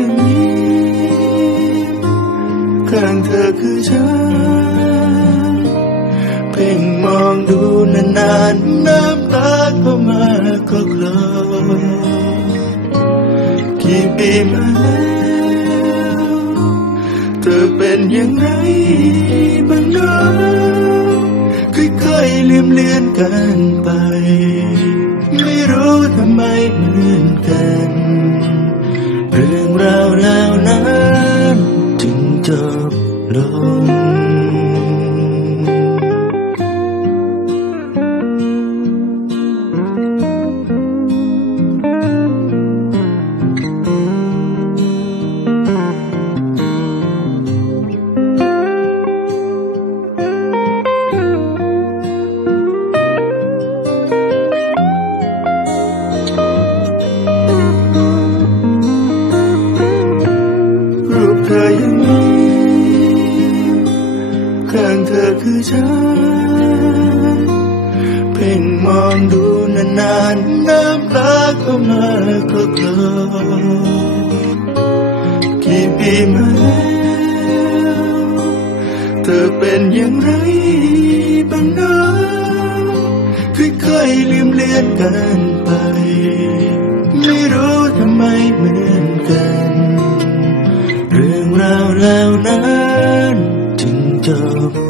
อยังมีข้างเธอคือฉันเพ่งมองดูนานๆน้ำตาก็มาก็คลอกี่ปีมาแล้วเธอเป็นอย่างไรบ้างเนาะค่อยๆลืมเลือนกันไป ไม่รู้ทำไมเหมือนกัน คือฉันเพ่งมองดูนานๆน้ำตาก็มาก็กลอกี่ปีมาแล้วเธอเป็นอย่างไรบ้างนะค่อยๆลืมเลือนกันไป ไม่รู้ทำไมเหมือนกัน เรื่องราวแล้วนั้นจึงจบ